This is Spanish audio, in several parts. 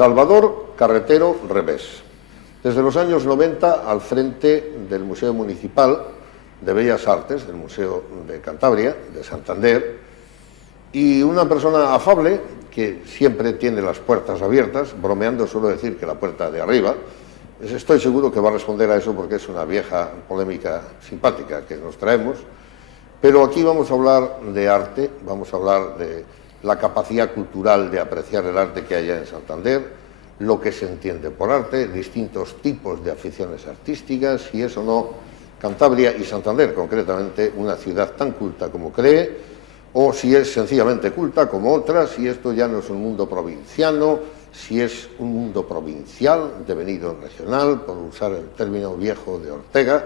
Salvador Carretero Revés, desde los años 90 al frente del Museo Municipal de Bellas Artes, del Museo de Cantabria, de Santander, y una persona afable que siempre tiene las puertas abiertas, bromeando suelo decir que la puerta de arriba. Estoy seguro que va a responder a eso porque es una vieja polémica simpática que nos traemos, pero aquí vamos a hablar de arte, vamos a hablar de la capacidad cultural de apreciar el arte que hay en Santander, lo que se entiende por arte, distintos tipos de aficiones artísticas, si es o no Cantabria y Santander, concretamente, una ciudad tan culta como cree, o si es sencillamente culta como otras, si esto ya no es un mundo provinciano, si es un mundo provincial, devenido regional, por usar el término viejo de Ortega,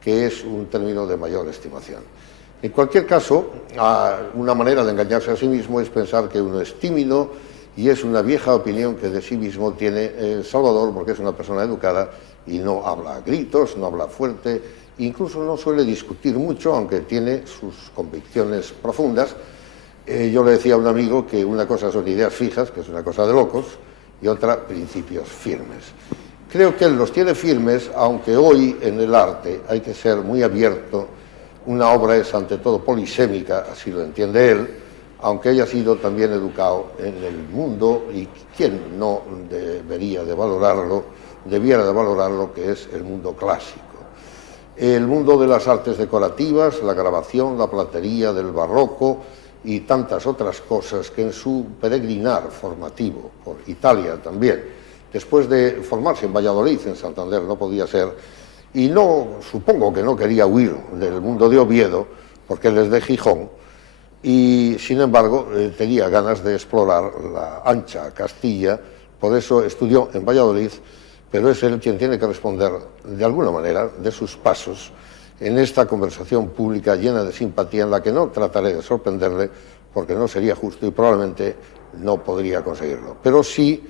que es un término de mayor estimación. En cualquier caso, una manera de engañarse a sí mismo es pensar que uno es tímido, y es una vieja opinión que de sí mismo tiene Salvador, porque es una persona educada y no habla a gritos, no habla fuerte, incluso no suele discutir mucho, aunque tiene sus convicciones profundas. Yo le decía a un amigo que una cosa son ideas fijas, que es una cosa de locos, y otra principios firmes. Creo que él los tiene firmes, aunque hoy en el arte hay que ser muy abierto. Una obra es ante todo polisémica, así lo entiende él, aunque haya sido también educado en el mundo, y quien no debiera de valorar lo que es el mundo clásico. El mundo de las artes decorativas, la grabación, la platería del barroco y tantas otras cosas que en su peregrinar formativo por Italia también, después de formarse en Valladolid, en Santander no podía ser, y no, supongo que no quería huir del mundo de Oviedo, porque él es de Gijón, y sin embargo tenía ganas de explorar la ancha Castilla, por eso estudió en Valladolid, pero es él quien tiene que responder de alguna manera de sus pasos en esta conversación pública llena de simpatía, en la que no trataré de sorprenderle porque no sería justo y probablemente no podría conseguirlo, pero sí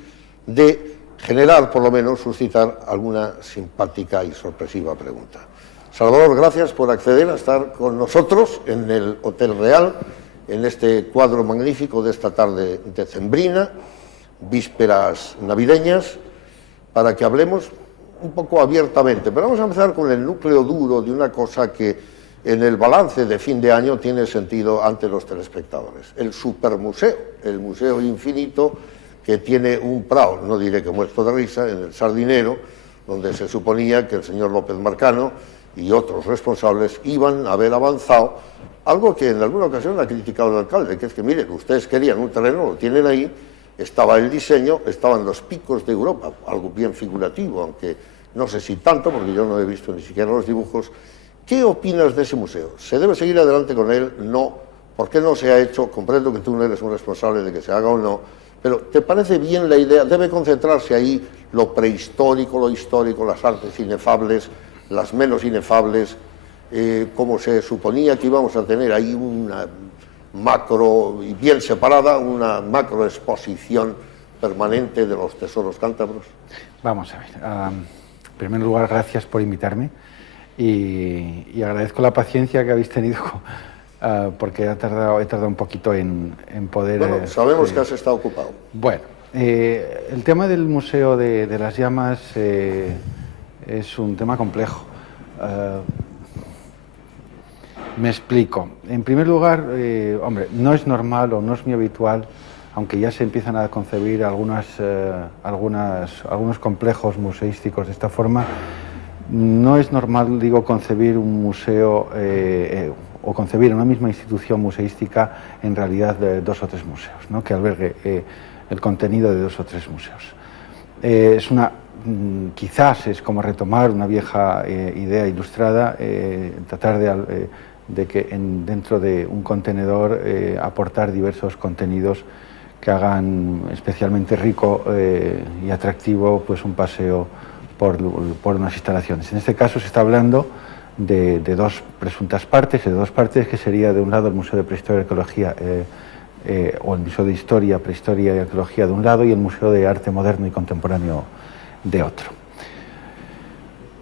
de generar, por lo menos suscitar alguna simpática y sorpresiva pregunta. Salvador, gracias por acceder a estar con nosotros en el Hotel Real, en este cuadro magnífico de esta tarde decembrina, vísperas navideñas, para que hablemos un poco abiertamente. Pero vamos a empezar con el núcleo duro de una cosa que en el balance de fin de año tiene sentido ante los telespectadores. El supermuseo, el museo infinito que tiene un prado, no diré que muerto de risa, en el Sardinero, donde se suponía que el señor López Marcano y otros responsables iban a haber avanzado, algo que en alguna ocasión ha criticado el alcalde, que es que, miren, ustedes querían un terreno, lo tienen ahí, estaba el diseño, estaban los picos de Europa, algo bien figurativo, aunque no sé si tanto, porque yo no he visto ni siquiera los dibujos. ¿Qué opinas de ese museo? ¿Se debe seguir adelante con él? No. ¿Por qué no se ha hecho? Comprendo que tú no eres un responsable de que se haga o no, pero ¿te parece bien la idea? ¿Debe concentrarse ahí lo prehistórico, lo histórico, las artes inefables, las menos inefables, como se suponía que íbamos a tener ahí una macro, y bien separada, una macro exposición permanente de los tesoros cántabros? Vamos a ver, en primer lugar, gracias por invitarme y agradezco la paciencia que habéis tenido porque he tardado un poquito en poder... Bueno, sabemos que has estado ocupado. Bueno, el tema del Museo de las Llamas es un tema complejo. Me explico. En primer lugar, hombre, no es normal o no es muy habitual, aunque ya se empiezan a concebir algunos complejos museísticos de esta forma, no es normal, digo, concebir un museo o concebir una misma institución museística en realidad de 2 o 3 museos, ¿no? Que albergue el contenido de 2 o 3 museos. Quizás es como retomar una vieja idea ilustrada, tratar de que dentro de un contenedor aportar diversos contenidos que hagan especialmente rico y atractivo pues un paseo por unas instalaciones. En este caso se está hablando de 2 presuntas partes, que sería de un lado el Museo de Prehistoria y Arqueología o el Museo de Historia, Prehistoria y Arqueología de un lado y el Museo de Arte Moderno y Contemporáneo de otro.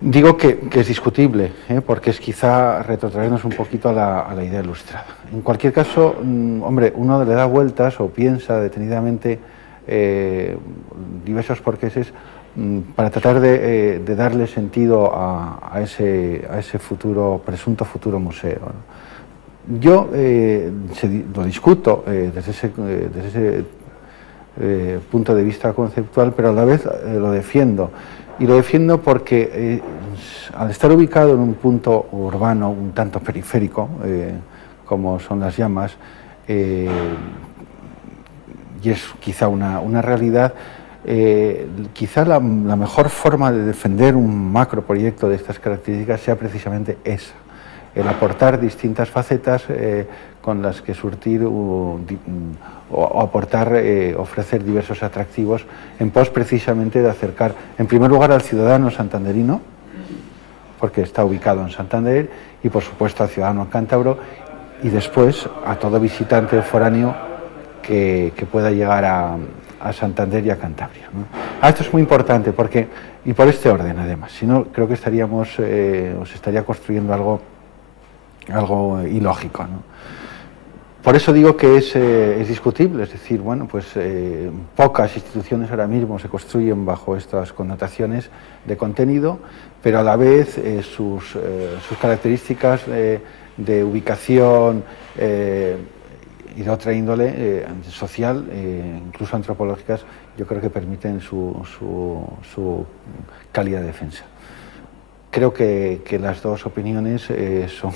Digo que es discutible, porque es quizá retrotraernos un poquito a la idea ilustrada. En cualquier caso, hombre, uno le da vueltas o piensa detenidamente diversos porqueses, para tratar de darle sentido a ese futuro, presunto futuro museo, ¿no? Yo lo discuto desde ese punto de vista conceptual, pero a la vez lo defiendo. Y lo defiendo porque al estar ubicado en un punto urbano un tanto periférico, como son Las Llamas, y es quizá una realidad, quizá la mejor forma de defender un macroproyecto de estas características sea precisamente esa, el aportar distintas facetas con las que surtir o aportar, ofrecer diversos atractivos en pos precisamente de acercar, en primer lugar, al ciudadano santanderino, porque está ubicado en Santander, y por supuesto al ciudadano cántabro, y después a todo visitante foráneo que pueda llegar a Santander y a Cantabria, ¿no? Esto es muy importante porque, y por este orden además, si no creo que se estaría construyendo algo ilógico, ¿no? Por eso digo que es discutible, es decir, bueno, pues pocas instituciones ahora mismo se construyen bajo estas connotaciones de contenido, pero a la vez sus características de ubicación y de otra índole social, incluso antropológicas, yo creo que permiten su cálida defensa. Creo que las dos opiniones son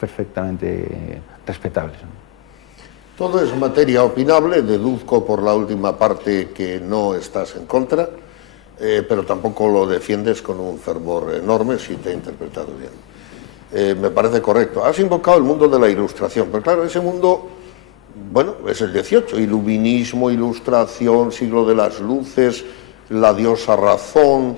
perfectamente respetables, ¿no? Todo es materia opinable, deduzco por la última parte que no estás en contra, pero tampoco lo defiendes con un fervor enorme, si te he interpretado bien. Me parece correcto. Has invocado el mundo de la ilustración, pero claro, ese mundo, bueno, es el XVIII, iluminismo, ilustración, siglo de las luces, la diosa razón,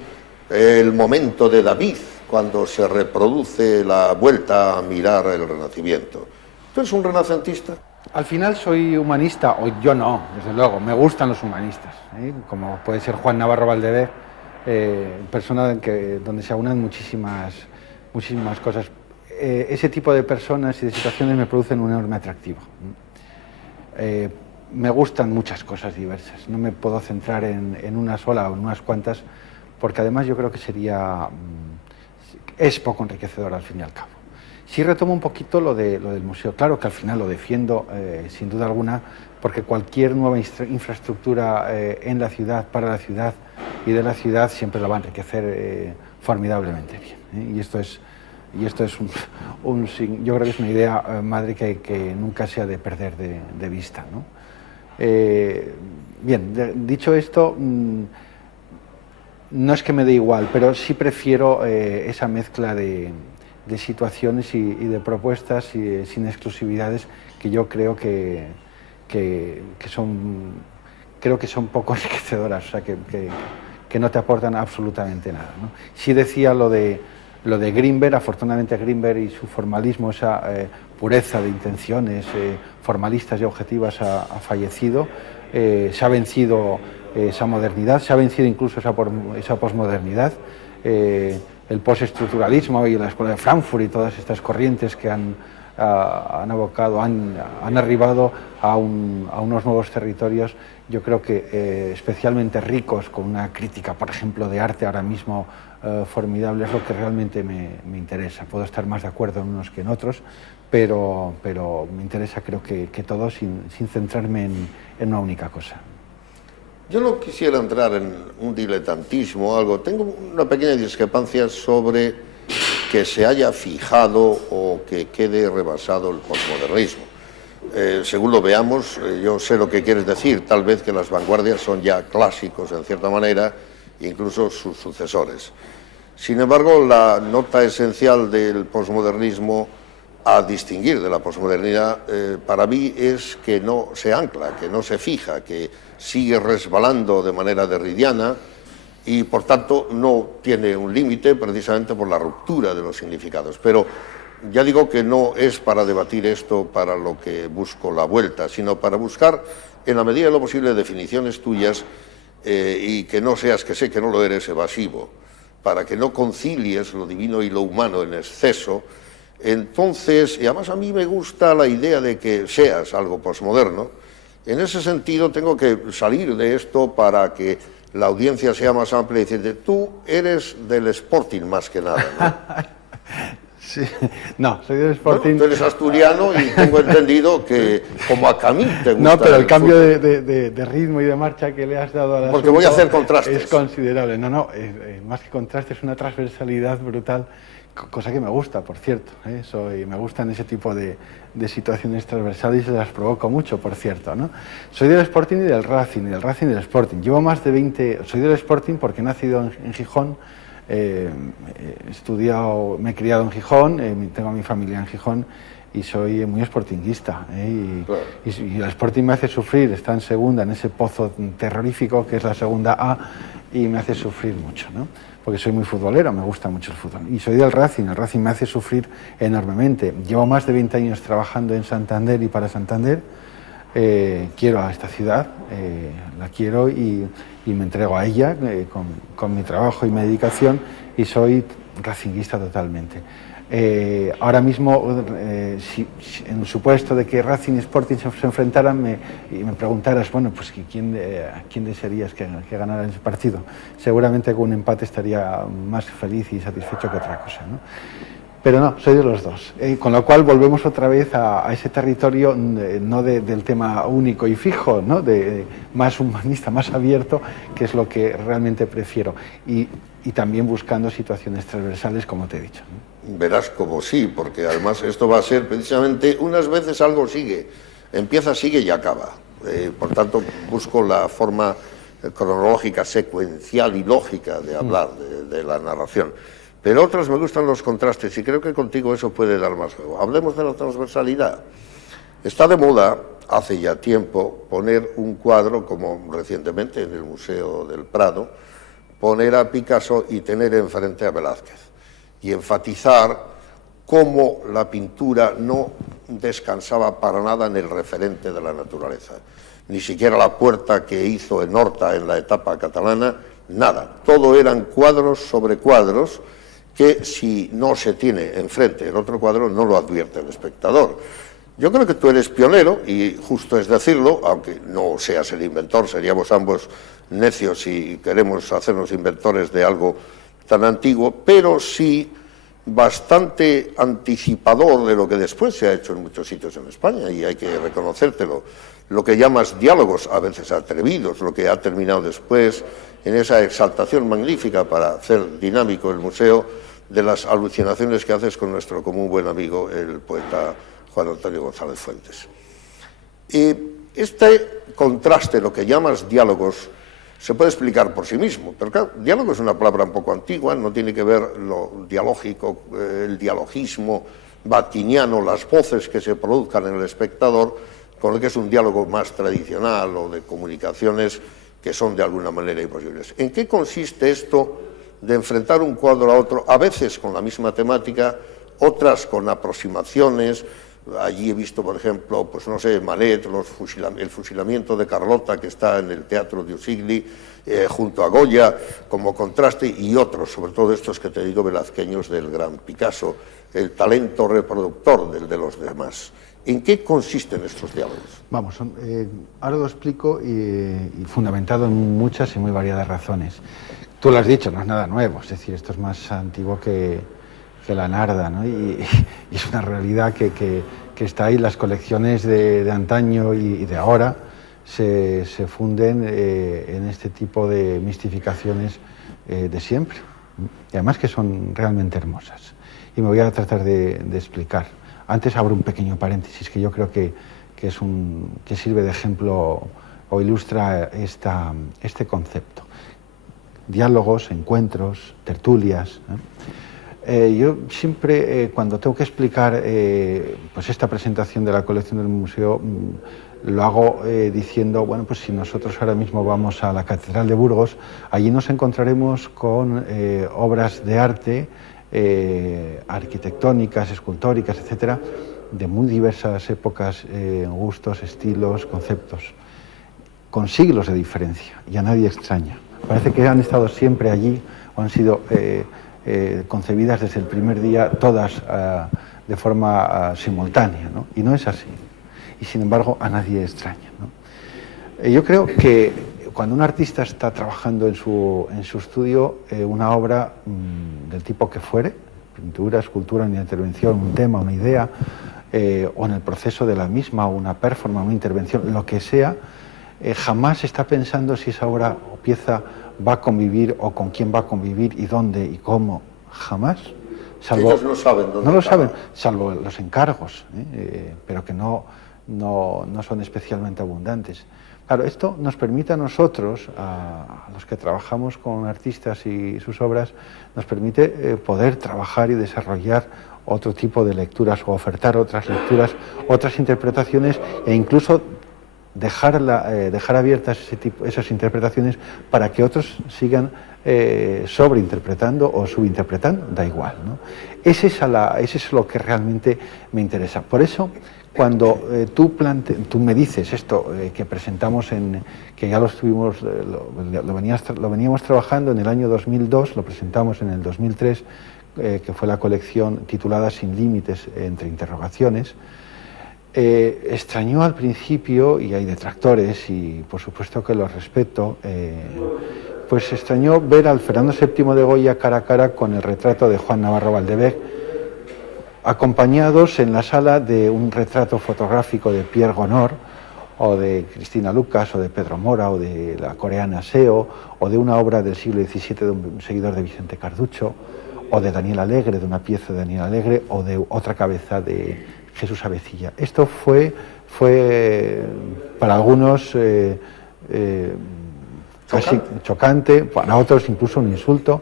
el momento de David, cuando se reproduce la vuelta a mirar el Renacimiento. ¿Tú eres un renacentista? Al final soy humanista, o yo no, desde luego, me gustan los humanistas, como puede ser Juan Navarro Valdeber, persona donde se aunan muchísimas cosas. Ese tipo de personas y de situaciones me producen un enorme atractivo. Me gustan muchas cosas diversas, no me puedo centrar en una sola o en unas cuantas, porque además yo creo que es poco enriquecedor al fin y al cabo. Sí retomo un poquito lo del museo. Claro que al final lo defiendo, sin duda alguna, porque cualquier nueva infraestructura en la ciudad, para la ciudad y de la ciudad, siempre la va a enriquecer formidablemente bien, ¿eh? Y esto es yo creo que es una idea madre que nunca se ha de perder de vista, ¿no? Bien, dicho esto, no es que me dé igual, pero sí prefiero esa mezcla de situaciones y de propuestas sin exclusividades, que yo creo que son poco enriquecedoras, o sea, que no te aportan absolutamente nada, ¿no? Sí decía lo de Grinberg. Afortunadamente Grinberg y su formalismo, esa pureza de intenciones formalistas y objetivas ha fallecido, se ha vencido esa modernidad, se ha vencido incluso esa posmodernidad, el postestructuralismo y la Escuela de Frankfurt y todas estas corrientes que han arribado a unos nuevos territorios, yo creo que especialmente ricos, con una crítica, por ejemplo, de arte ahora mismo formidable, es lo que realmente me interesa. Puedo estar más de acuerdo en unos que en otros, pero me interesa, creo que todo, sin centrarme en una única cosa. Yo no quisiera entrar en un diletantismo o algo. Tengo una pequeña discrepancia sobre que se haya fijado o que quede rebasado el posmodernismo. Según lo veamos, yo sé lo que quieres decir, tal vez que las vanguardias son ya clásicos en cierta manera, incluso sus sucesores. Sin embargo, la nota esencial del posmodernismo a distinguir de la posmodernidad, para mí, es que no se ancla, que no se fija, que sigue resbalando de manera derridiana y, por tanto, no tiene un límite precisamente por la ruptura de los significados. Pero ya digo que no es para debatir esto para lo que busco la vuelta, sino para buscar, en la medida de lo posible, definiciones tuyas y que no seas, que sé que no lo eres, evasivo, para que no concilies lo divino y lo humano en exceso. Entonces, y además a mí me gusta la idea de que seas algo posmoderno, En ese sentido tengo que salir de esto para que la audiencia sea más amplia y decirte, tú eres del Sporting más que nada, ¿no? Sí. No, soy del Sporting. Bueno, tú eres asturiano y tengo entendido que como a Camín te gusta. No, pero el cambio fútbol. de ritmo y de marcha que le has dado a la Porque voy a hacer contrastes. es considerable. No, no, más que contrastes, es una transversalidad brutal, cosa que me gusta, por cierto. Me gustan ese tipo de situaciones transversales y las provoco mucho, por cierto, ¿no? Soy del Sporting y del Racing y del Sporting. Llevo más de 20... Soy del Sporting porque he nacido en Gijón. He estudiado, me he criado en Gijón, tengo a mi familia en Gijón y soy muy sportinguista. Claro. Y el Sporting me hace sufrir, está en segunda, en ese pozo terrorífico que es la segunda A, y me hace sufrir mucho, ¿no? Porque soy muy futbolero, me gusta mucho el fútbol. Y soy del Racing, el Racing me hace sufrir enormemente. Llevo más de 20 años trabajando en Santander y para Santander. Quiero a esta ciudad, la quiero y me entrego a ella con mi trabajo y mi dedicación, y soy racinguista totalmente. Ahora mismo, en el supuesto de que Racing y Sporting se enfrentaran y me preguntaras, bueno, pues ¿quién desearías que ganara ese partido? Seguramente con un empate estaría más feliz y satisfecho que otra cosa, ¿no? Pero no, soy de los dos. Con lo cual volvemos otra vez a ese territorio no del tema único y fijo, ¿no? Más humanista, más abierto, que es lo que realmente prefiero. Y también buscando situaciones transversales, como te he dicho, ¿no? Verás como sí, porque además esto va a ser precisamente, unas veces algo sigue, empieza, sigue y acaba. Por tanto, busco la forma cronológica, secuencial y lógica de hablar de la narración. Pero otras me gustan los contrastes y creo que contigo eso puede dar más juego. Hablemos de la transversalidad. Está de moda, hace ya tiempo, poner un cuadro, como recientemente en el Museo del Prado, poner a Picasso y tener enfrente a Velázquez. Y enfatizar cómo la pintura no descansaba para nada en el referente de la naturaleza. Ni siquiera la puerta que hizo en Horta en la etapa catalana, nada. Todo eran cuadros sobre cuadros, que si no se tiene enfrente el otro cuadro no lo advierte el espectador. Yo creo que tú eres pionero, y justo es decirlo, aunque no seas el inventor, seríamos ambos necios si queremos hacernos inventores de algo tan antiguo, pero sí bastante anticipador de lo que después se ha hecho en muchos sitios en España, y hay que reconocértelo. Lo que llamas diálogos, a veces atrevidos, lo que ha terminado después en esa exaltación magnífica para hacer dinámico el museo, de las alucinaciones que haces con nuestro común buen amigo, el poeta Juan Antonio González Fuentes. Este contraste, lo que llamas diálogos, se puede explicar por sí mismo, pero claro, diálogo es una palabra un poco antigua, no tiene que ver lo dialógico, el dialogismo batiniano, las voces que se produzcan en el espectador, con lo que es un diálogo más tradicional o de comunicaciones que son de alguna manera imposibles. ¿En qué consiste esto de enfrentar un cuadro a otro, a veces con la misma temática, otras con aproximaciones? Allí he visto, por ejemplo, pues no sé, Manet, el fusilamiento de Carlota, que está en el Teatro de Usigli, junto a Goya, como contraste, y otros, sobre todo estos que te digo, velazqueños del gran Picasso, el talento reproductor del de los demás. ¿En qué consisten estos diálogos? Vamos, ahora lo explico y fundamentado en muchas y muy variadas razones. Tú lo has dicho, no es nada nuevo, es decir, esto es más antiguo que la narda, ¿no? Y es una realidad que está ahí. Las colecciones de antaño y de ahora se funden en este tipo de mistificaciones de siempre, y además que son realmente hermosas. Y me voy a tratar de explicar. Antes abro un pequeño paréntesis que yo creo que sirve de ejemplo o ilustra este concepto. Diálogos, encuentros, tertulias. Yo siempre, cuando tengo que explicar pues esta presentación de la colección del museo, lo hago diciendo, bueno, pues si nosotros ahora mismo vamos a la Catedral de Burgos, allí nos encontraremos con obras de arte, arquitectónicas, escultóricas, etcétera, de muy diversas épocas, gustos, estilos, conceptos, con siglos de diferencia, y a nadie extraña. Parece que han estado siempre allí o han sido concebidas desde el primer día, todas de forma simultánea, ¿no? Y no es así. Y sin embargo a nadie extraña, ¿no? Yo creo que cuando un artista está trabajando en su estudio una obra del tipo que fuere, pintura, escultura, una intervención, un tema, una idea, o en el proceso de la misma, una performance, una intervención, lo que sea, jamás está pensando si esa obra o pieza va a convivir o con quién va a convivir y dónde y cómo, jamás. Salvo, ellos no saben dónde. No lo saben, salvo los encargos, pero que no son especialmente abundantes. Claro, esto nos permite a nosotros, a los que trabajamos con artistas y sus obras, nos permite poder trabajar y desarrollar otro tipo de lecturas o ofertar otras lecturas, otras interpretaciones e incluso dejar abiertas esas interpretaciones para que otros sigan sobreinterpretando o subinterpretando, da igual, ¿no? Ese es lo que realmente me interesa. Por eso, cuando tú me dices esto que presentamos, que ya lo veníamos trabajando en el año 2002, lo presentamos en el 2003, que fue la colección titulada Sin límites entre interrogaciones, extrañó al principio, y hay detractores, y por supuesto que los respeto, pues extrañó ver al Fernando VII de Goya cara a cara con el retrato de Juan Navarro Valdevez, acompañados en la sala de un retrato fotográfico de Pierre Gonor, o de Cristina Lucas, o de Pedro Mora, o de la coreana Seo, o de una obra del siglo XVII de un seguidor de Vicente Carducho, o de Daniel Alegre, de una pieza de Daniel Alegre, o de otra cabeza de Jesús Avecilla. Esto fue para algunos casi chocante, para otros incluso un insulto,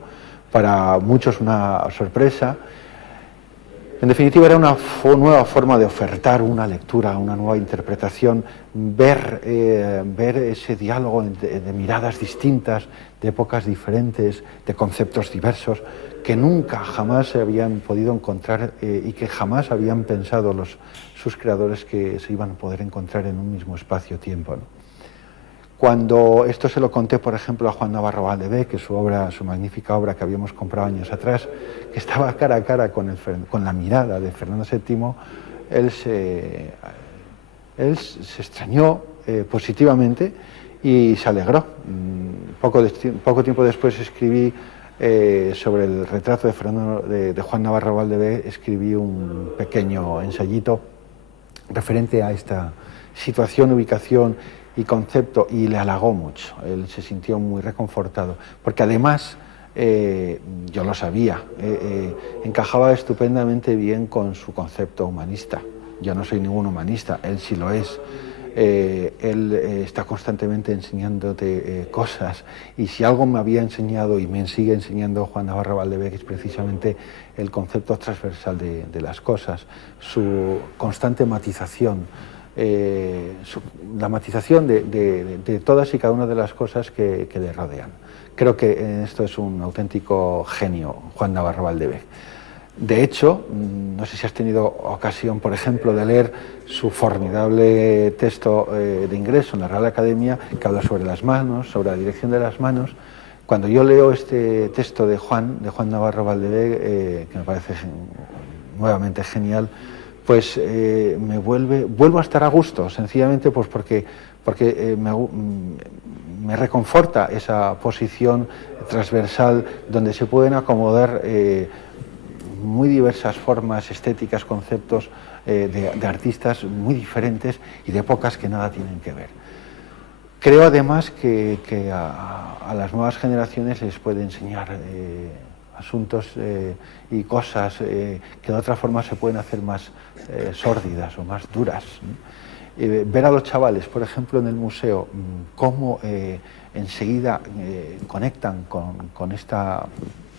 para muchos una sorpresa. En definitiva, era una nueva forma de ofertar una lectura, una nueva interpretación, ver ese diálogo de miradas distintas, de épocas diferentes, de conceptos diversos, que nunca jamás se habían podido encontrar y que jamás habían pensado sus creadores que se iban a poder encontrar en un mismo espacio-tiempo, ¿no? Cuando esto se lo conté, por ejemplo, a Juan Navarro Valdevez, que su magnífica obra que habíamos comprado años atrás, que estaba cara a cara con la mirada de Fernando VII, él se extrañó positivamente y se alegró. Poco tiempo después escribí sobre el retrato de Juan Navarro Valdevez, escribí un pequeño ensayito referente a esta situación, ubicación y concepto, y le halagó mucho. Él se sintió muy reconfortado, porque además, yo lo sabía, encajaba estupendamente bien con su concepto humanista. Yo no soy ningún humanista, él sí lo es. Él está constantemente enseñándote cosas, y si algo me había enseñado y me sigue enseñando Juan Navarro Valdevez es precisamente el concepto transversal de las cosas, su constante matización, la matización de todas y cada una de las cosas que le rodean. Creo que esto es un auténtico genio, Juan Navarro Valdevez. De hecho, no sé si has tenido ocasión, por ejemplo, de leer su formidable texto de ingreso en la Real Academia, que habla sobre las manos, sobre la dirección de las manos. Cuando yo leo este texto de Juan Navarro Valdevez, que me parece nuevamente genial, pues vuelvo a estar a gusto, sencillamente pues porque me reconforta esa posición transversal donde se pueden acomodar muy diversas formas estéticas, conceptos de artistas muy diferentes y de épocas que nada tienen que ver. Creo además que a las nuevas generaciones les puede enseñar asuntos y cosas que de otra forma se pueden hacer más sórdidas o más duras. Ver a los chavales, por ejemplo, en el museo, cómo enseguida conectan con esta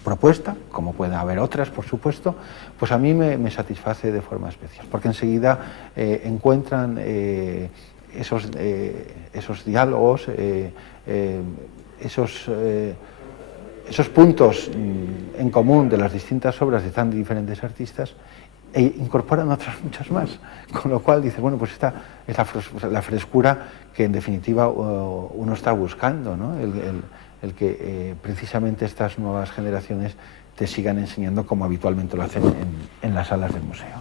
propuesta, como pueden haber otras, por supuesto, pues a mí me satisface de forma especial, porque enseguida encuentran esos diálogos, esos puntos en común de las distintas obras de tan diferentes artistas, e incorporan otras muchas más, con lo cual dice, bueno, pues esta es la frescura que en definitiva uno está buscando, ¿no? El que precisamente estas nuevas generaciones te sigan enseñando como habitualmente lo hacen en las salas del museo.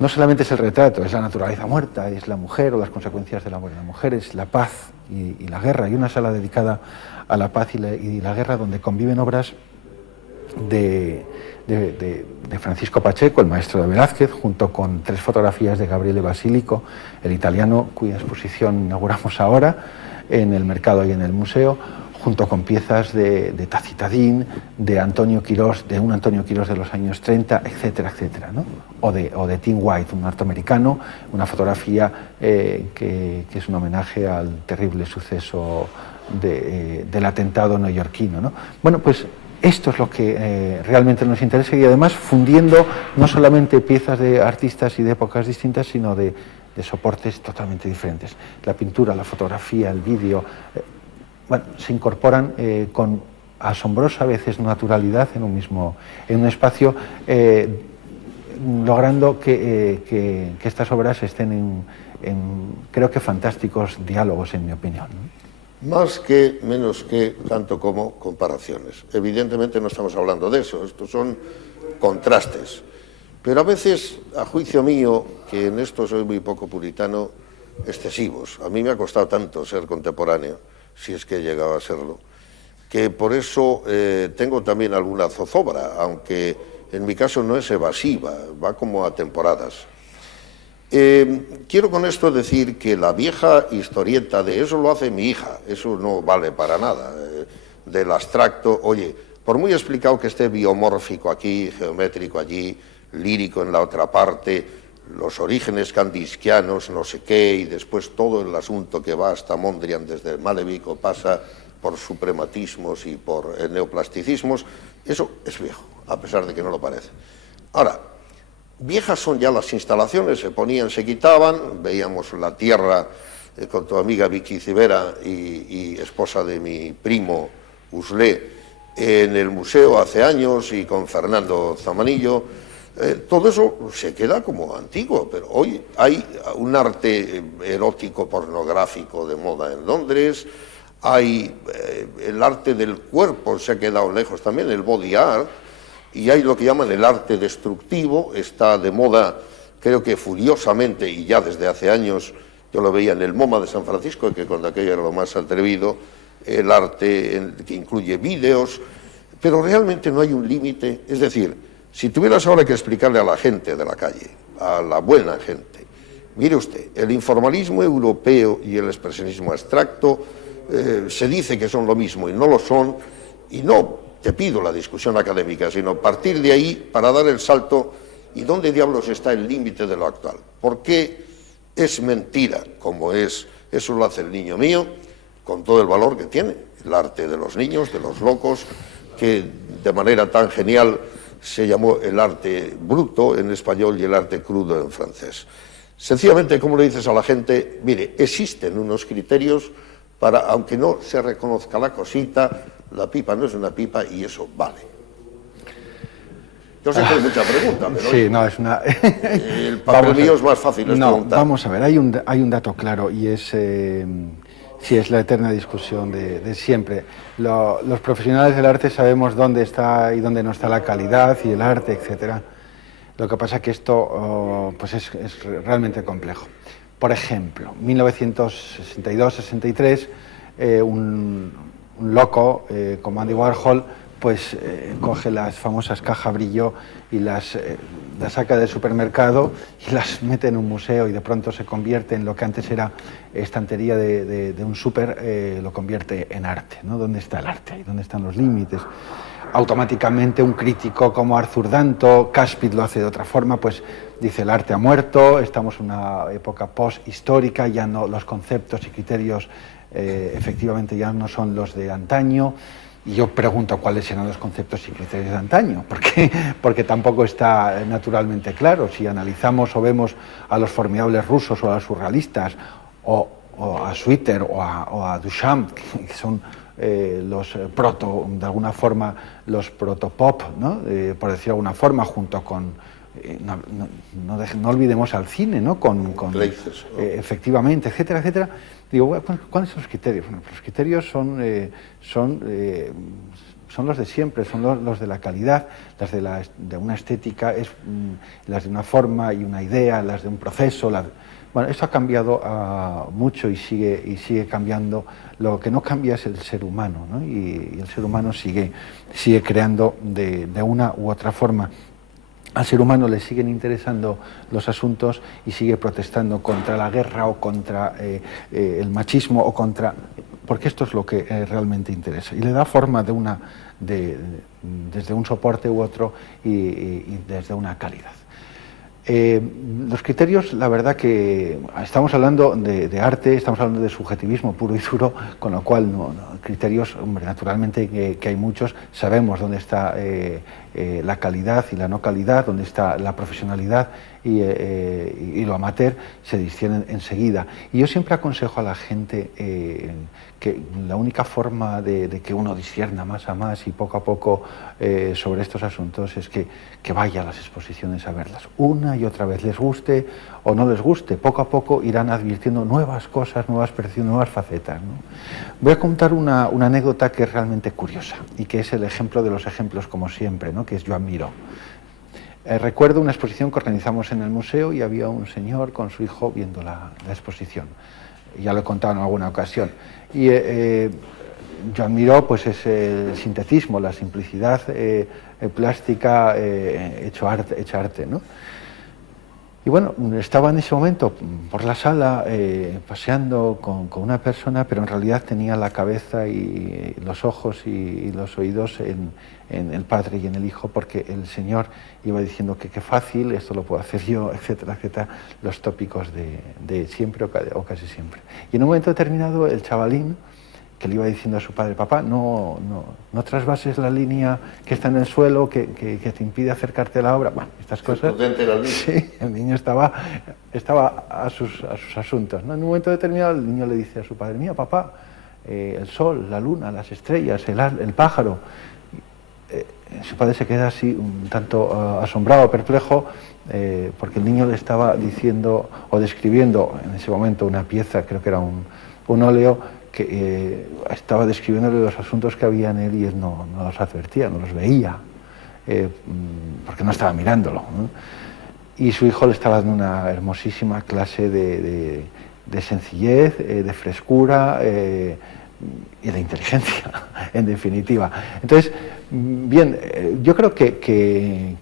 no solamente es el retrato, es la naturaleza muerta, es la mujer o las consecuencias de la muerte. La mujer es la paz y la guerra. Hay una sala dedicada a la paz y la guerra donde conviven obras de Francisco Pacheco, el maestro de Velázquez, junto con 3 fotografías de Gabriele Basilico, el italiano, cuya exposición inauguramos ahora en el mercado y en el museo, junto con piezas de Tacitadín, de Antonio Quirós, de un Antonio Quirós de los años 30, etcétera, etcétera, ¿no? O de Tim White, un norteamericano, una fotografía que es un homenaje al terrible suceso del atentado neoyorquino, ¿no? Bueno, pues esto es lo que realmente nos interesa, y además fundiendo no solamente piezas de artistas y de épocas distintas, sino de soportes totalmente diferentes. La pintura, la fotografía, el vídeo, bueno, se incorporan con asombrosa a veces naturalidad en un espacio, logrando que estas obras estén en creo que fantásticos diálogos, en mi opinión, ¿no? Más que, menos que, tanto como comparaciones. Evidentemente no estamos hablando de eso, estos son contrastes. Pero a veces, a juicio mío, que en esto soy muy poco puritano, excesivos. A mí me ha costado tanto ser contemporáneo, si es que he llegado a serlo, que por eso tengo también alguna zozobra, aunque en mi caso no es evasiva, va como a temporadas. Quiero con esto decir que la vieja historieta de eso lo hace mi hija, eso no vale para nada, del abstracto, oye, por muy explicado que esté biomórfico aquí, geométrico allí, lírico en la otra parte, los orígenes kandiskianos, no sé qué, y después todo el asunto que va hasta Mondrian desde Malévico pasa por suprematismos y por neoplasticismos, eso es viejo, a pesar de que no lo parece. Ahora, viejas son ya las instalaciones, se ponían, se quitaban, veíamos la tierra con tu amiga Vicky Civera y esposa de mi primo Uslé en el museo hace años, y con Fernando Zamanillo. Todo eso se queda como antiguo, pero hoy hay un arte erótico pornográfico de moda en Londres, hay el arte del cuerpo, se ha quedado lejos también, el body art, y hay lo que llaman el arte destructivo, está de moda, creo que furiosamente, y ya desde hace años, yo lo veía en el MoMA de San Francisco, que cuando aquello era lo más atrevido, el arte que incluye vídeos, pero realmente no hay un límite. Es decir, si tuvieras ahora que explicarle a la gente de la calle, a la buena gente, mire usted, el informalismo europeo y el expresionismo abstracto se dice que son lo mismo y no lo son, y no te pido la discusión académica, sino partir de ahí para dar el salto. ¿Y dónde diablos está el límite de lo actual? ¿Por qué es mentira, como es? Eso lo hace el niño mío, con todo el valor que tiene, el arte de los niños, de los locos, que de manera tan genial se llamó el arte bruto en español y el arte crudo en francés. Sencillamente, como le dices a la gente, mire, existen unos criterios para, aunque no se reconozca la cosita, la pipa no es una pipa y eso vale. Yo sé que hay mucha pregunta, pero sí, no, es una... el papel mío es más fácil. No, vamos a ver, hay un dato claro, y es, sí, es la eterna discusión de siempre. Los profesionales del arte sabemos dónde está y dónde no está la calidad y el arte, etcétera. Lo que pasa es que esto pues es realmente complejo. Por ejemplo, 1962-63, un loco como Andy Warhol pues coge las famosas cajas brillo y las saca del supermercado y las mete en un museo, y de pronto se convierte en lo que antes era estantería de un súper, lo convierte en arte, ¿no? ¿Dónde está el arte? ¿Y dónde están los límites? Automáticamente un crítico como Arthur Danto, Caspid lo hace de otra forma, pues dice el arte ha muerto, estamos en una época post-histórica, ya no, los conceptos y criterios efectivamente ya no son los de antaño. Y yo pregunto cuáles eran los conceptos y criterios de antaño, porque tampoco está naturalmente claro. Si analizamos o vemos a los formidables rusos o a los surrealistas, o a Suiter o a Duchamp, que son los de alguna forma, los protopop, ¿no? Por decirlo de alguna forma, junto con... No olvidemos al cine, ¿no? Con Leices, ¿no? Efectivamente, etcétera, etcétera. Digo, bueno, ¿cuáles son los criterios? Bueno, los criterios son son los de siempre, son los de la calidad, las de una estética, las de una forma y una idea, las de un proceso. Bueno, eso ha cambiado mucho y sigue cambiando. Lo que no cambia es el ser humano, ¿no? Y el ser humano sigue creando de una u otra forma. Al ser humano le siguen interesando los asuntos y sigue protestando contra la guerra o contra el machismo o contra... porque esto es lo que realmente interesa. Y le da forma desde un soporte u otro y desde una calidad. Los criterios, la verdad que estamos hablando de arte, estamos hablando de subjetivismo puro y duro, con lo cual criterios, hombre, naturalmente que hay muchos, sabemos dónde está la calidad y la no calidad, dónde está la profesionalidad y lo amateur, se disciernen enseguida. Y yo siempre aconsejo a la gente que la única forma de que uno discierna más a más y poco a poco sobre estos asuntos es que vaya a las exposiciones a verlas una y otra vez, les guste o no les guste, poco a poco irán advirtiendo nuevas cosas, nuevas percepciones, nuevas facetas, ¿no? Voy a contar una anécdota que es realmente curiosa y que es el ejemplo de los ejemplos como siempre, ¿no? Que es Joan Miró. Recuerdo una exposición que organizamos en el museo y había un señor con su hijo viendo la exposición. Ya lo he contado en alguna ocasión. Y Joan Miró pues es el sintetismo, la simplicidad plástica hecha arte, ¿no? Y bueno, estaba en ese momento por la sala paseando con una persona, pero en realidad tenía la cabeza y los ojos y los oídos en el padre y en el hijo, porque el señor iba diciendo que qué fácil, esto lo puedo hacer yo, etcétera, etcétera, los tópicos de siempre o casi siempre. Y en un momento determinado el chavalín, que le iba diciendo a su padre, papá, no trasvases la línea que está en el suelo, que te impide acercarte a la obra. Bueno, estas cosas. Sí, el niño estaba a sus asuntos, ¿no? En un momento determinado el niño le dice a su padre, mira, papá, el sol, la luna, las estrellas, el pájaro. Su padre se queda así un tanto asombrado, perplejo, porque el niño le estaba diciendo o describiendo en ese momento una pieza, creo que era un óleo, que estaba describiéndole los asuntos que había en él y él no los advertía, no los veía, porque no estaba mirándolo, ¿no? Y su hijo le estaba dando una hermosísima clase de sencillez, de frescura y de inteligencia, en definitiva. Entonces, bien, yo creo que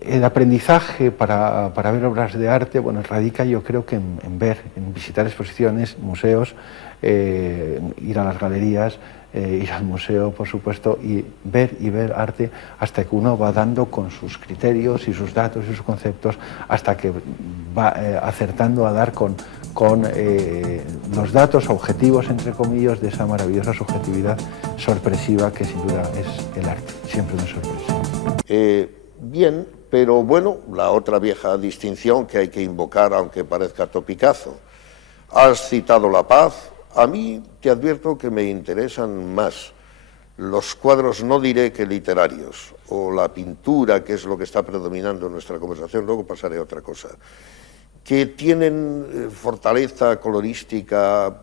el aprendizaje para ver obras de arte, bueno, radica yo creo que en visitar exposiciones, museos, ir a las galerías, ir al museo, por supuesto, y ver arte hasta que uno va dando con sus criterios y sus datos y sus conceptos, hasta que va acertando a dar con los datos objetivos, entre comillas, de esa maravillosa subjetividad sorpresiva que sin duda es el arte, siempre una sorpresa. Bien, pero bueno, la otra vieja distinción que hay que invocar, aunque parezca topicazo. Has citado la paz. A mí te advierto que me interesan más los cuadros, no diré que literarios, o la pintura, que es lo que está predominando en nuestra conversación, luego pasaré a otra cosa, que tienen fortaleza colorística,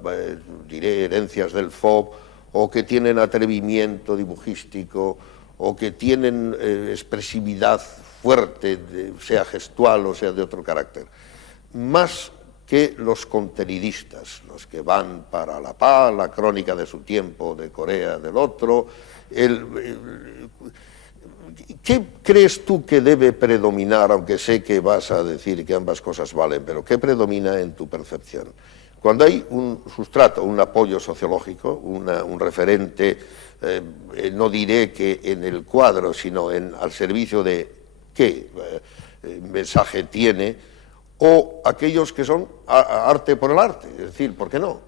diré herencias del Fauve, o que tienen atrevimiento dibujístico, o que tienen expresividad fuerte, sea gestual o sea de otro carácter, más que los contenidistas, los que van para la paz, la crónica de su tiempo, de Corea del otro. ¿Qué crees tú que debe predominar, aunque sé que vas a decir que ambas cosas valen, pero qué predomina en tu percepción? Cuando hay un sustrato, un apoyo sociológico, un referente, no diré que en el cuadro, sino al servicio de qué mensaje tiene, o aquellos que son arte por el arte, es decir, ¿por qué no?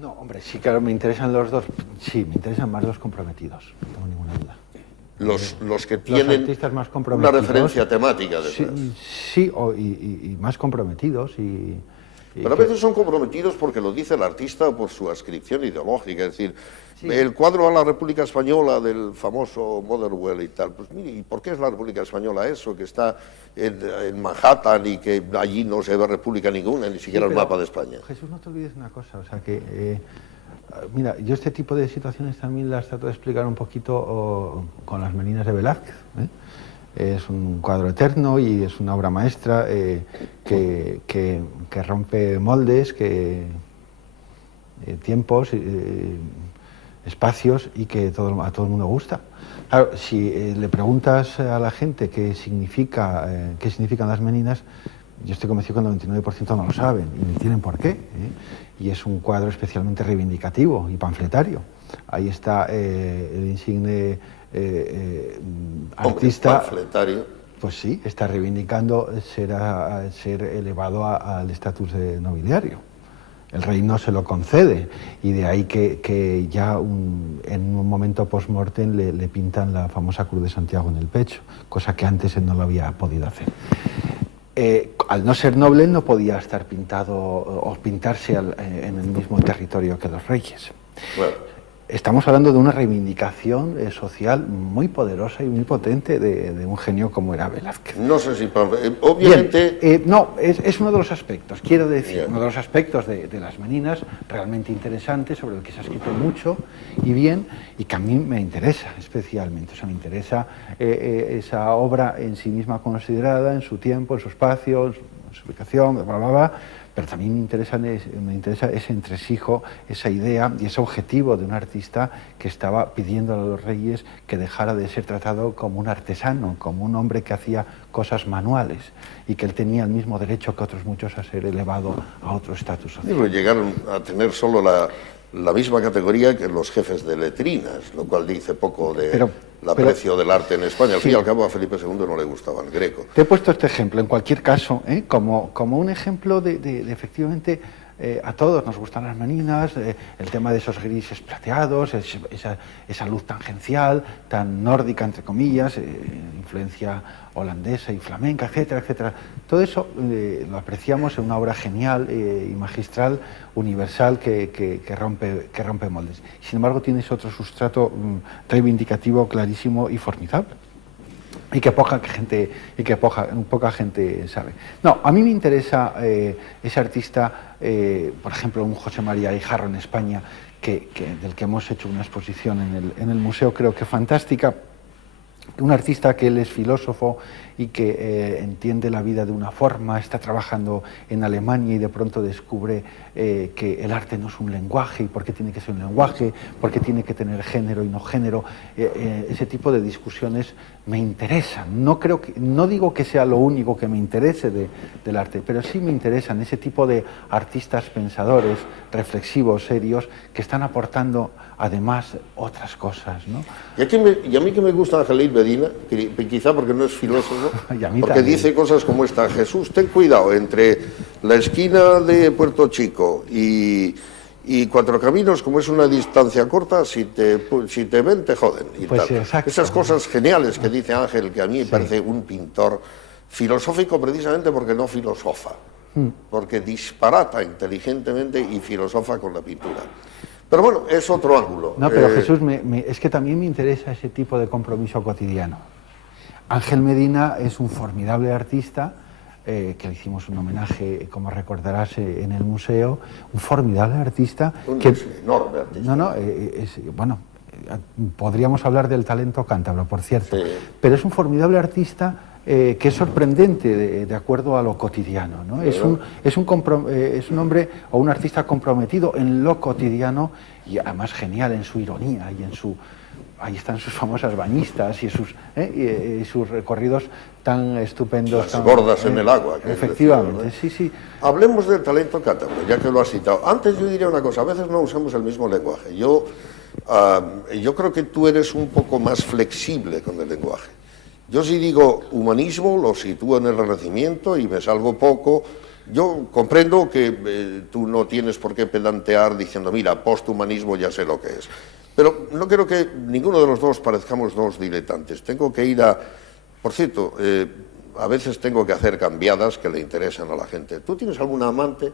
No, hombre, sí, claro, me interesan los dos, sí, me interesan más los comprometidos, no tengo ninguna duda. Los que tienen más una referencia temática detrás. Sí, y más comprometidos pero a veces son comprometidos porque lo dice el artista o por su adscripción ideológica, es decir, el cuadro a la República Española del famoso Motherwell y tal, pues mire, ¿y por qué es la República Española eso, que está en Manhattan y que allí no se ve república ninguna, ni siquiera el mapa de España? Jesús, no te olvides una cosa, o sea que Mira, yo este tipo de situaciones también las trato de explicar un poquito con las Meninas de Velázquez, ¿eh? Es un cuadro eterno y es una obra maestra que rompe moldes, tiempos, espacios, y que a todo el mundo gusta. Claro, si le preguntas a la gente qué significan las Meninas, yo estoy convencido que el 99% no lo saben y ni tienen por qué, ¿eh? Y es un cuadro especialmente reivindicativo y panfletario. Ahí está el insigne artista. Panfletario. Pues sí, está reivindicando ser elevado al estatus de nobiliario. El rey no se lo concede, y de ahí que ya en un momento post-mortem le pintan la famosa Cruz de Santiago en el pecho, cosa que antes él no lo había podido hacer. Al no ser noble, no podía estar pintado o pintarse en el mismo territorio que los reyes. Bueno. Estamos hablando de una reivindicación social muy poderosa y muy potente de un genio como era Velázquez. No sé si... obviamente... Bien, no, es uno de los aspectos, quiero decir, bien, uno de los aspectos de las Meninas realmente interesantes, sobre el que se ha escrito mucho y bien, y que a mí me interesa especialmente. O sea, me interesa esa obra en sí misma considerada, en su tiempo, en su espacio, en su ubicación, bla, bla, bla. Pero también me interesa ese entresijo, esa idea y ese objetivo de un artista que estaba pidiendo a los reyes que dejara de ser tratado como un artesano, como un hombre que hacía cosas manuales, y que él tenía el mismo derecho que otros muchos a ser elevado a otro estatus social. Llegaron a tener solo la misma categoría que los jefes de letrinas, lo cual dice poco de aprecio del arte en España. Al fin y al cabo a Felipe II no le gustaba el Greco. Te he puesto este ejemplo, en cualquier caso, como un ejemplo de efectivamente, a todos nos gustan las Meninas, el tema de esos grises plateados, esa luz tangencial, tan nórdica, entre comillas, influencia holandesa y flamenca, etcétera, etcétera. Todo eso lo apreciamos en una obra genial y magistral, universal, que rompe moldes. Sin embargo, tienes otro sustrato reivindicativo clarísimo y formidable, y que poca gente sabe. No, a mí me interesa ese artista, por ejemplo, un José María Ijarro en España, del que hemos hecho una exposición en el museo, creo que fantástica. Un artista que él es filósofo y que entiende la vida de una forma, está trabajando en Alemania y de pronto descubre que el arte no es un lenguaje, y por qué tiene que ser un lenguaje, por qué tiene que tener género y no género. Ese tipo de discusiones me interesan. No digo que sea lo único que me interese del arte, pero sí me interesan ese tipo de artistas pensadores, reflexivos, serios, que están aportando además otras cosas, ¿no? Y a mí que me gusta Ángel Medina, quizá porque no es filósofo, porque también dice cosas como esta: Jesús, ten cuidado, entre la esquina de Puerto Chico y Cuatro Caminos, como es una distancia corta, si te ven, te joden. Y pues tal. Sí, exacto. Esas cosas geniales que dice Ángel, que a mí me parece un pintor filosófico precisamente porque no filosofa, porque disparata inteligentemente y filosofa con la pintura. Pero bueno, es otro ángulo. No, pero Jesús, es que también me interesa ese tipo de compromiso cotidiano. Ángel Medina es un formidable artista, que le hicimos un homenaje, como recordarás, en el museo, un formidable artista. Enorme artista. Bueno, podríamos hablar del talento cántabro, por cierto, sí. Pero es un formidable artista que es sorprendente de acuerdo a lo cotidiano, ¿no? Es un hombre o un artista comprometido en lo cotidiano, y además genial en su ironía y en su... Ahí están sus famosas bañistas y sus recorridos tan estupendos. Las gordas en el agua. Efectivamente, decir, ¿no? Sí. Hablemos del talento cántabro, ya que lo has citado. Antes yo diría una cosa: a veces no usamos el mismo lenguaje. Yo creo que tú eres un poco más flexible con el lenguaje. Yo si digo humanismo, lo sitúo en el Renacimiento y me salgo poco. Yo comprendo que tú no tienes por qué pedantear diciendo, mira, posthumanismo ya sé lo que es. Pero no quiero que ninguno de los dos parezcamos dos diletantes. Tengo que ir por cierto, a veces tengo que hacer cambiadas que le interesan a la gente. ¿Tú tienes alguna amante?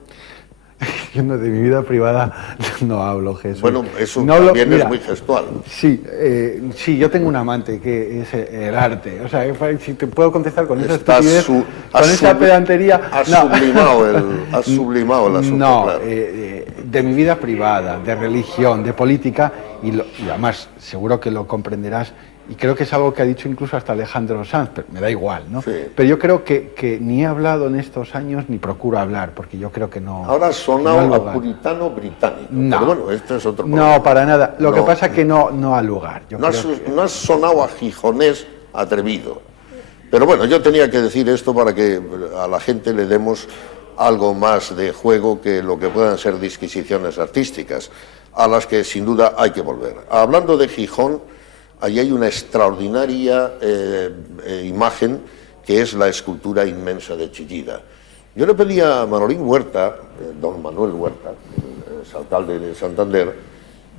Yo no, de mi vida privada no hablo, Jesús. Bueno, eso también es muy gestual. Sí, yo tengo un amante que es el arte. O sea, si te puedo contestar con esa estupidez, con esa pedantería... Has sublimado el asunto. No, claro. de mi vida privada, de religión, de política, y además seguro que lo comprenderás, y creo que es algo que ha dicho incluso hasta Alejandro Sanz, pero me da igual, ¿no? Sí. Pero yo creo que ni he hablado en estos años ni procuro hablar, porque yo creo que no... Ahora has sonado no a puritano británico. No, pero bueno, este es otro problema. No, para nada. Lo que pasa es que no ha lugar. No has sonado a gijonés atrevido. Pero bueno, yo tenía que decir esto para que a la gente le demos algo más de juego que lo que puedan ser disquisiciones artísticas, a las que sin duda hay que volver. Hablando de Gijón, allí hay una extraordinaria imagen que es la escultura inmensa de Chillida. Yo le pedí a Manolín Huerta, don Manuel Huerta, el alcalde de Santander,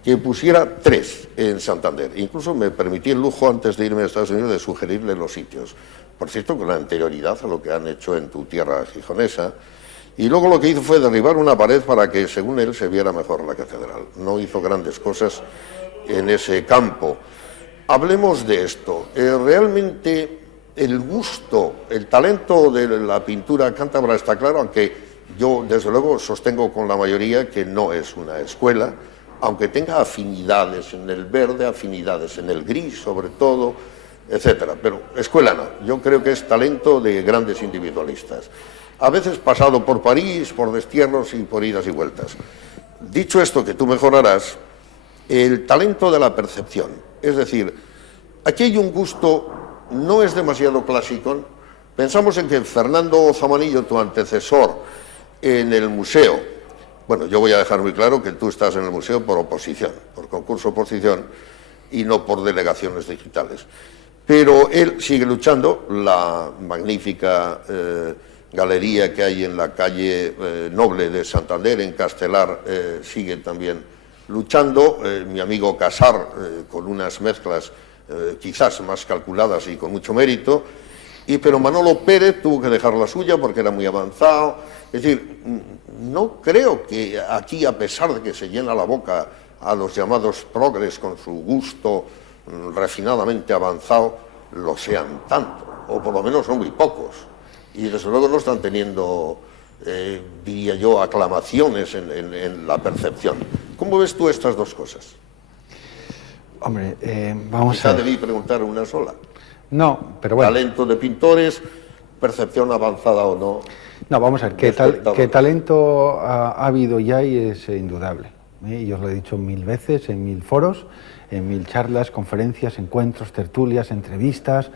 que pusiera 3 en Santander. Incluso me permití el lujo, antes de irme a Estados Unidos, de sugerirle los sitios. Por cierto, con anterioridad a lo que han hecho en tu tierra gijonesa. Y luego lo que hizo fue derribar una pared para que, según él, se viera mejor la catedral. No hizo grandes cosas en ese campo. Hablemos de esto. Realmente el gusto, el talento de la pintura cántabra está claro, aunque yo desde luego sostengo con la mayoría que no es una escuela, aunque tenga afinidades en el verde, afinidades en el gris sobre todo, etcétera. Pero escuela no, yo creo que es talento de grandes individualistas. A veces pasado por París, por destierros y por idas y vueltas. Dicho esto, que tú mejorarás, el talento de la percepción. Es decir, aquí hay un gusto, no es demasiado clásico. Pensamos en que Fernando Zamanillo, tu antecesor en el museo, bueno, yo voy a dejar muy claro que tú estás en el museo por oposición, por concurso oposición y no por delegaciones digitales. Pero él sigue luchando, la magnífica galería que hay en la calle Noble de Santander, en Castelar, sigue también luchando. Mi amigo Casar, con unas mezclas quizás más calculadas y con mucho mérito, pero Manolo Pérez tuvo que dejar la suya porque era muy avanzado. Es decir, no creo que aquí, a pesar de que se llena la boca a los llamados progres con su gusto refinadamente avanzado, lo sean tanto, o por lo menos son muy pocos. Y desde luego no están teniendo, diría yo, aclamaciones en la percepción. ¿Cómo ves tú estas dos cosas? Hombre, vamos Quizá a ver. debí preguntar una sola. No, pero bueno. Talento de pintores, percepción avanzada o no. No, vamos a ver, que talento ha habido y hay es indudable. Yo os lo he dicho 1000 veces, en 1000 foros, en 1000 charlas, conferencias, encuentros, tertulias, entrevistas,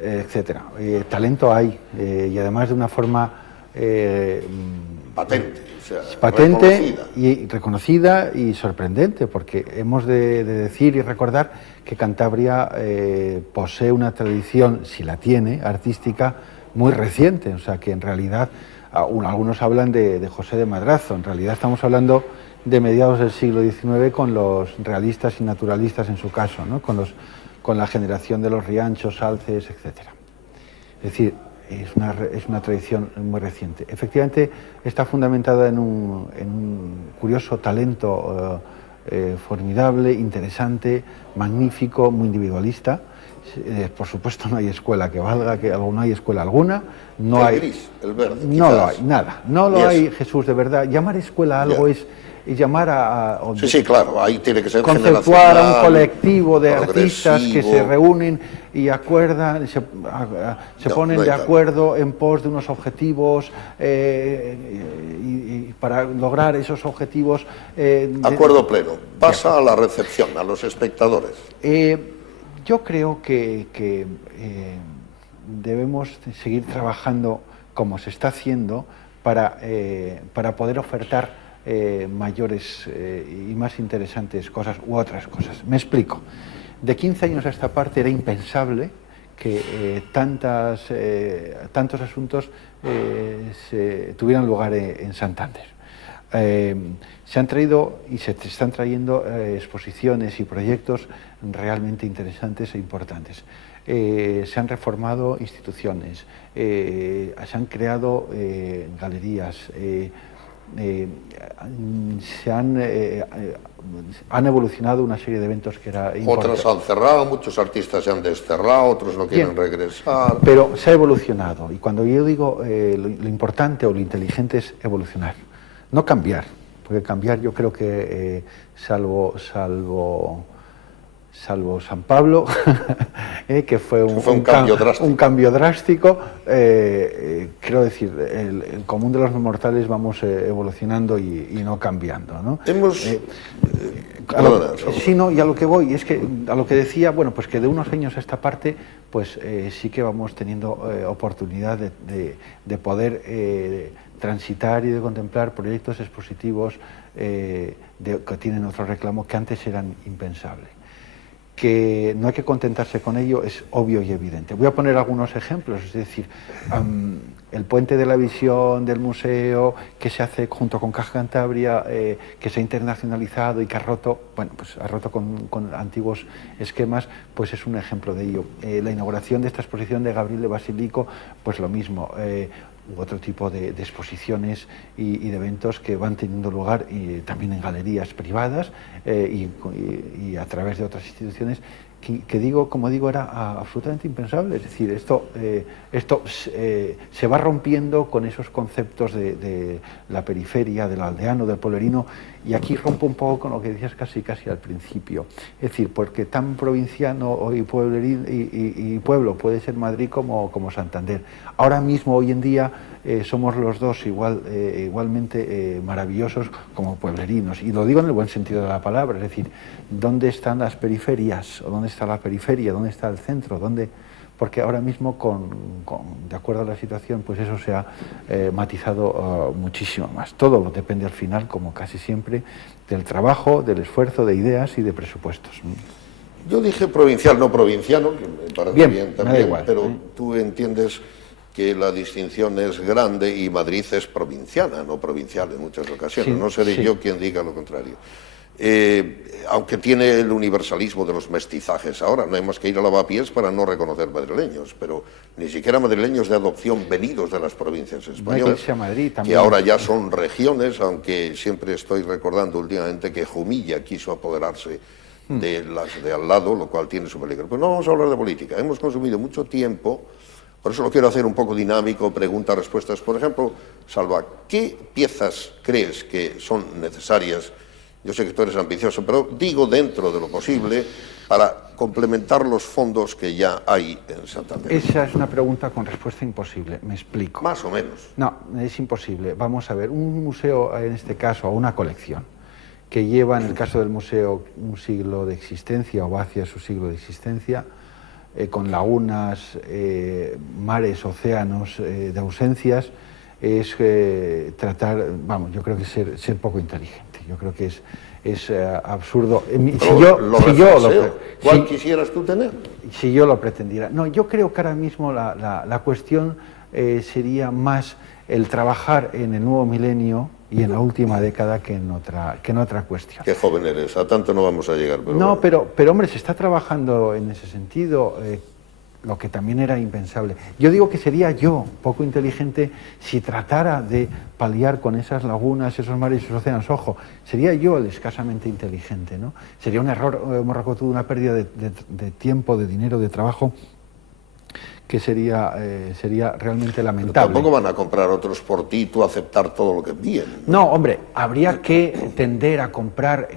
etcétera. Talento hay, y además de una forma patente, o sea, patente y reconocida y sorprendente, porque hemos de decir y recordar que Cantabria posee una tradición, si la tiene, artística muy reciente, o sea que en realidad algunos hablan de José de Madrazo, en realidad estamos hablando de mediados del siglo XIX con los realistas y naturalistas en su caso, ¿no? con la generación de los Rianchos, Alces, etcétera. Es decir, es una tradición muy reciente. Efectivamente, está fundamentada en un curioso talento formidable, interesante, magnífico, muy individualista. Por supuesto no hay escuela que valga, no hay escuela alguna. No hay gris, el verde. No lo hay, nada. No lo hay, Jesús, de verdad. Llamar escuela a algo es llamar a sí, claro, ahí tiene que ser conceptuar a un colectivo de artistas que se reúnen y acuerdan, se ponen de acuerdo en pos de unos objetivos y para lograr esos objetivos. Acuerdo pleno. Pasa a la recepción, a los espectadores. Yo creo que debemos seguir trabajando como se está haciendo para poder ofertar mayores y más interesantes cosas u otras cosas. Me explico. De 15 años a esta parte era impensable que tantos asuntos tuvieran lugar en Santander. Se han traído y se están trayendo exposiciones y proyectos realmente interesantes e importantes. Se han reformado instituciones, se han creado galerías, han evolucionado una serie de eventos que era importante. Otras han cerrado, muchos artistas se han desterrado, otros no quieren regresar. Pero se ha evolucionado, y cuando yo digo lo importante o lo inteligente es evolucionar, no cambiar, porque cambiar yo creo que salvo San Pablo, que fue un cambio drástico, quiero decir, el común de los mortales vamos evolucionando y no cambiando, ¿no? Sí, no, y a lo que voy, es que a lo que decía, bueno, pues que de unos años a esta parte, pues sí que vamos teniendo oportunidad de poder transitar y de contemplar proyectos expositivos que tienen otro reclamo que antes eran impensables. Que no hay que contentarse con ello es obvio y evidente. Voy a poner algunos ejemplos, es decir, el puente de la visión del museo que se hace junto con Caja Cantabria, que se ha internacionalizado y que ha roto, bueno, pues ha roto con antiguos esquemas, pues es un ejemplo de ello. La inauguración de esta exposición de Gabriel de Basilico, pues lo mismo. U otro tipo de exposiciones y de eventos que van teniendo lugar y también en galerías privadas y a través de otras instituciones que digo, como digo, era absolutamente impensable. Es decir, esto se va rompiendo con esos conceptos de la periferia, del aldeano, del pueblerino, y aquí rompo un poco con lo que decías casi al principio. Es decir, porque tan provinciano y pueblo puede ser Madrid como Santander. Ahora mismo, hoy en día, somos los dos igualmente maravillosos como pueblerinos, y lo digo en el buen sentido de la palabra, es decir, ¿dónde están las periferias? ¿O dónde está la periferia? ¿Dónde está el centro? Porque ahora mismo, de acuerdo a la situación, pues eso se ha matizado muchísimo más. Todo depende al final, como casi siempre, del trabajo, del esfuerzo, de ideas y de presupuestos. Yo dije provincial, no provinciano, que me parece bien también, me da igual, pero tú entiendes que la distinción es grande y Madrid es provinciana, no provincial en muchas ocasiones. Sí, no seré yo quien diga lo contrario. Aunque tiene el universalismo de los mestizajes ahora, no hay más que ir a Lavapiés para no reconocer madrileños, pero ni siquiera madrileños de adopción venidos de las provincias españolas, que ahora ya son regiones, aunque siempre estoy recordando últimamente que Jumilla quiso apoderarse de las de al lado, lo cual tiene su peligro. Pero no vamos a hablar de política, hemos consumido mucho tiempo, por eso lo quiero hacer un poco dinámico, preguntas-respuestas. Por ejemplo, Salva, ¿qué piezas crees que son necesarias? Yo sé que tú eres ambicioso, pero digo dentro de lo posible para complementar los fondos que ya hay en Santander. Esa es una pregunta con respuesta imposible, me explico. Más o menos. No, es imposible. Vamos a ver, un museo, en este caso, o una colección, que lleva, en el caso del museo, un siglo de existencia o va hacia su siglo de existencia, con lagunas, mares, océanos de ausencias, es tratar, vamos, yo creo que ser poco inteligente. Yo creo que es absurdo. ¿Cuál quisieras tú tener? Si yo lo pretendiera. No, yo creo que ahora mismo la cuestión sería más el trabajar en el nuevo milenio y en la última década que en otra cuestión. Qué joven eres, a tanto no vamos a llegar. Pero no, bueno. pero hombre, se está trabajando en ese sentido, lo que también era impensable. Yo digo que sería yo poco inteligente si tratara de paliar con esas lagunas, esos mares y esos océanos. Ojo, sería yo el escasamente inteligente, ¿no? Sería un error morrocotudo, una pérdida de tiempo, de dinero, de trabajo, que sería realmente lamentable. Pero tampoco van a comprar otros por ti, tú aceptar todo lo que envíen. No, hombre, habría que tender a comprar,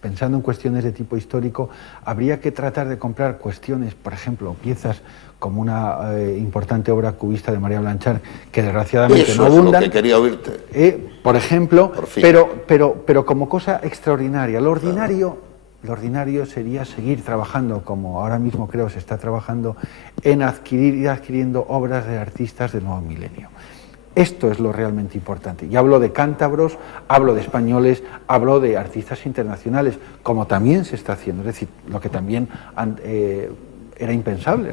pensando en cuestiones de tipo histórico, habría que tratar de comprar cuestiones, por ejemplo, piezas como una importante obra cubista de María Blanchard, que desgraciadamente no abundan. Eso es lo que quería oírte. Por ejemplo, por fin. pero como cosa extraordinaria. Lo ordinario sería seguir trabajando, como ahora mismo creo se está trabajando, en ir adquiriendo obras de artistas del nuevo milenio. Esto es lo realmente importante. Y hablo de cántabros, hablo de españoles, hablo de artistas internacionales, como también se está haciendo. Es decir, lo que también era impensable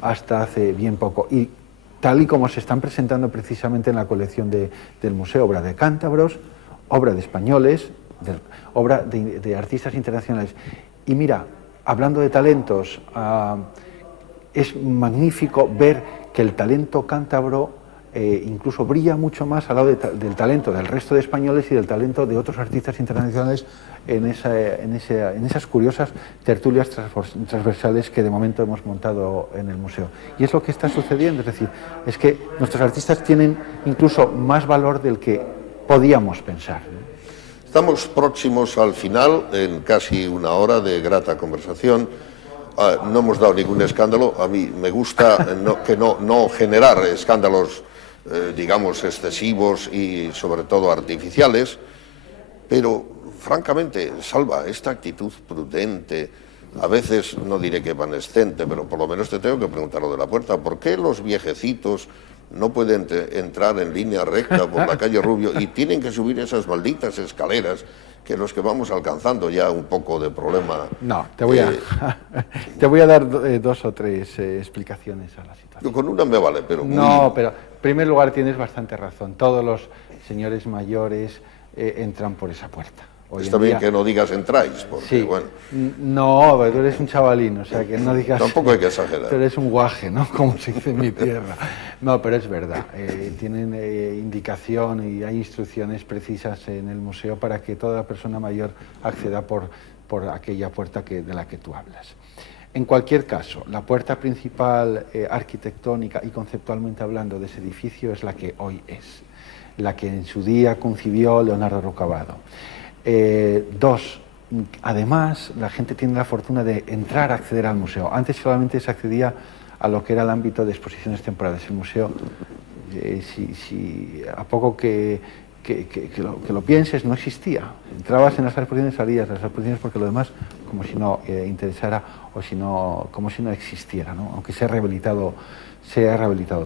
hasta hace bien poco. Y tal y como se están presentando precisamente en la colección del museo, obra de cántabros, obra de españoles, obra de artistas internacionales. Y mira, hablando de talentos, es magnífico ver que el talento cántabro incluso brilla mucho más al lado del talento del resto de españoles y del talento de otros artistas internacionales en esas curiosas tertulias transversales que de momento hemos montado en el museo. Y es lo que está sucediendo, es decir, es que nuestros artistas tienen incluso más valor del que podíamos pensar. Estamos próximos al final, en casi una hora de grata conversación. No hemos dado ningún escándalo. A mí me gusta no generar escándalos, digamos, excesivos y sobre todo artificiales, pero francamente, Salva, esta actitud prudente, a veces no diré que evanescente, pero por lo menos te tengo que preguntar lo de la puerta. ¿Por qué los viejecitos no pueden entrar en línea recta por la calle Rubio y tienen que subir esas malditas escaleras que los que vamos alcanzando ya un poco de problema? No, te voy a dar dos o tres explicaciones a la situación. Con una me vale, pero... No, pero en primer lugar tienes bastante razón. Todos los señores mayores entran por esa puerta. Está bien que no digas entráis, porque sí. bueno... No, tú eres un chavalín, o sea que no digas... Tampoco hay que exagerar. Tú eres un guaje, ¿no? Como se dice en mi tierra. No, pero es verdad. Tienen indicación y hay instrucciones precisas en el museo para que toda persona mayor acceda por aquella puerta de la que tú hablas. En cualquier caso, la puerta principal arquitectónica y conceptualmente hablando de ese edificio es la que hoy es, la que en su día concibió Leonardo Roccavado. Dos, además, la gente tiene la fortuna de entrar a acceder al museo. Antes solamente se accedía a lo que era el ámbito de exposiciones temporales. El museo, a poco que lo pienses, no existía. Entrabas en las exposiciones, salías de las exposiciones porque lo demás como si no interesara o como si no existiera, ¿no? Aunque se ha rehabilitado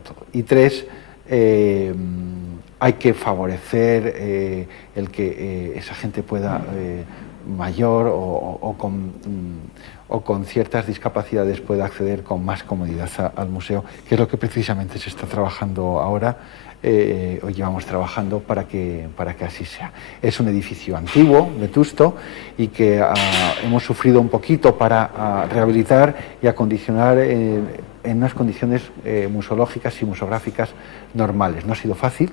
todo. Y tres, hay que favorecer el que esa gente pueda, mayor o con ciertas discapacidades, pueda acceder con más comodidad al museo, que es lo que precisamente se está trabajando ahora, o llevamos trabajando para que así sea. Es un edificio antiguo, vetusto, y que hemos sufrido un poquito para rehabilitar y acondicionar en unas condiciones museológicas y museográficas normales. No ha sido fácil,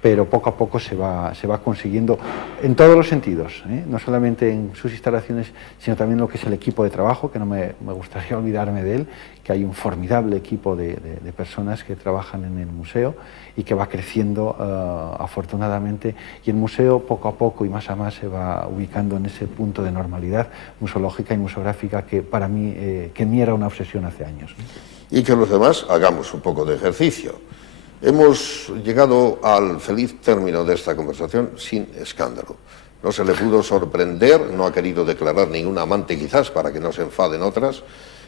pero poco a poco se va consiguiendo en todos los sentidos, no solamente en sus instalaciones, sino también lo que es el equipo de trabajo, que no me gustaría olvidarme de él, que hay un formidable equipo de personas que trabajan en el museo y que va creciendo afortunadamente, y el museo poco a poco y más a más se va ubicando en ese punto de normalidad museológica y museográfica que para mí, que en mí era una obsesión hace años. Y que los demás hagamos un poco de ejercicio. Hemos llegado al feliz término de esta conversación sin escándalo. No se le pudo sorprender, no ha querido declarar ningún amante quizás para que no se enfaden otras,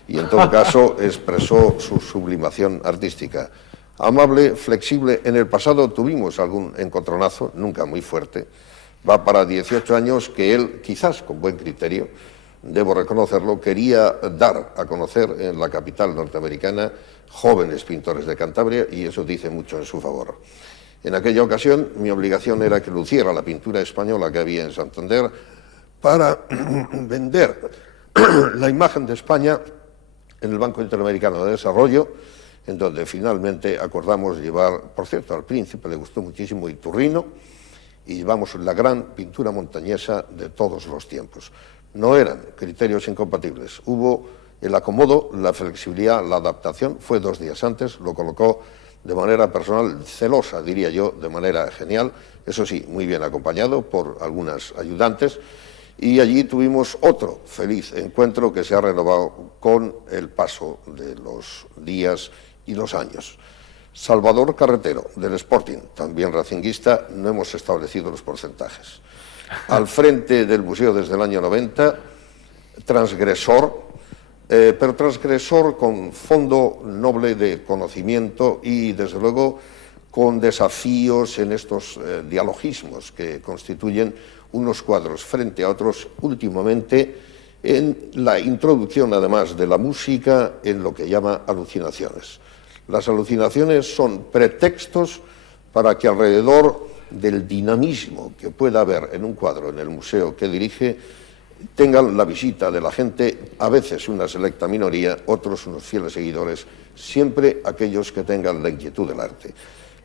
y en todo caso expresó su sublimación artística. Amable, flexible. En el pasado tuvimos algún encontronazo, nunca muy fuerte. Va para 18 años que él, quizás con buen criterio, debo reconocerlo, quería dar a conocer en la capital norteamericana jóvenes pintores de Cantabria, y eso dice mucho en su favor. En aquella ocasión mi obligación era que luciera la pintura española que había en Santander para vender la imagen de España en el Banco Interamericano de Desarrollo, en donde finalmente acordamos llevar, por cierto, al príncipe le gustó muchísimo Iturrino, y llevamos la gran pintura montañesa de todos los tiempos. No eran criterios incompatibles, hubo el acomodo, la flexibilidad, la adaptación. Fue 2 días antes, lo colocó de manera personal, celosa diría yo, de manera genial, eso sí, muy bien acompañado por algunas ayudantes, y allí tuvimos otro feliz encuentro que se ha renovado con el paso de los días y los años. Salvador Carretero, del Sporting, también racinguista, no hemos establecido los porcentajes. Al frente del museo desde el año 90, transgresor, pero transgresor con fondo noble de conocimiento y, desde luego, con desafíos en estos dialogismos que constituyen unos cuadros frente a otros, últimamente en la introducción, además de la música, en lo que llama alucinaciones. Las alucinaciones son pretextos para que alrededor del dinamismo que pueda haber en un cuadro en el museo que dirige, tengan la visita de la gente, a veces una selecta minoría, otros unos fieles seguidores, siempre aquellos que tengan la inquietud del arte.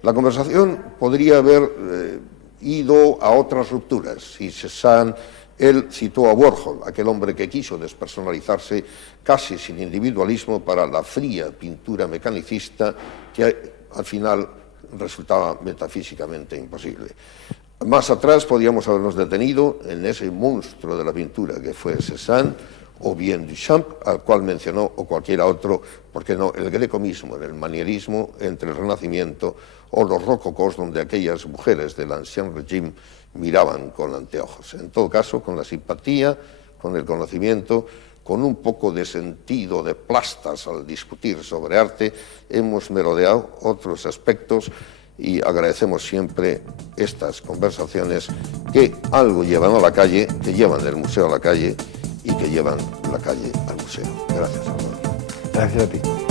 La conversación podría haber ido a otras rupturas. Si Cézanne, él citó a Warhol, aquel hombre que quiso despersonalizarse casi sin individualismo para la fría pintura mecanicista que al final resultaba metafísicamente imposible. Más atrás podíamos habernos detenido en ese monstruo de la pintura que fue Cézanne, o bien Duchamp, al cual mencionó, o cualquiera otro, porque no, el Greco mismo, en el manierismo entre el Renacimiento o los rococós, donde aquellas mujeres del Ancien Régime miraban con anteojos. En todo caso, con la simpatía, con el conocimiento, con un poco de sentido de plastas al discutir sobre arte, hemos merodeado otros aspectos y agradecemos siempre estas conversaciones que algo llevan a la calle, que llevan del museo a la calle y que llevan la calle al museo. Gracias, Salvador. Gracias a ti.